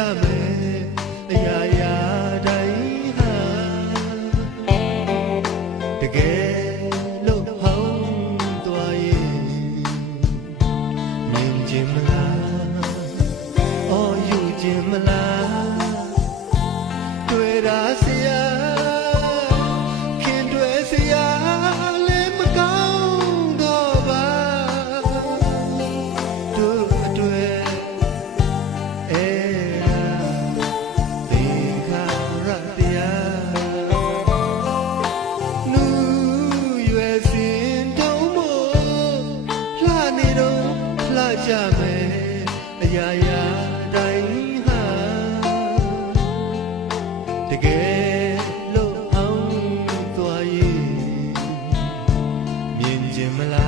ကြမယ်အရာရာတိုင်းဟာတကယ်လို့ဟောင်းသွားရင်မြင်ခြင်းမလားအော်ယူခြင်းမလားတွေ့တာကြမယ်အရာရာတိုင်းဟာတကယ်လို့အောင်သွားရင်မြင်ခြင်းမလား